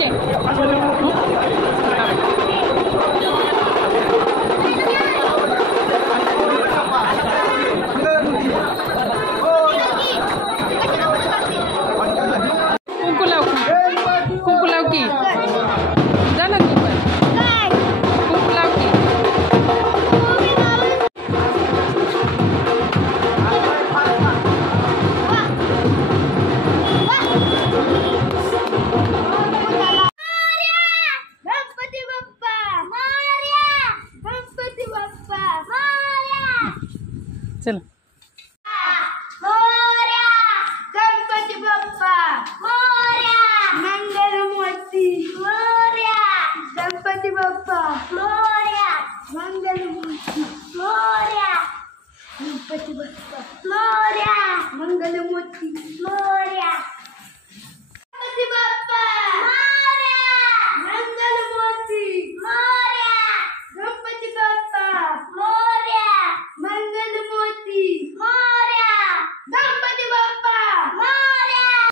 म्हणजे कुंकू लाव की जा ना तू पण कुंकू लाव की चल गणपती बाप्पा मोरया मंगलमूर्ती मोरया गणपती बाप्पा मोरया मंगलमूर्ती मोरया गणपती बाप्पा मोरया मंगलमूर्ती मोरया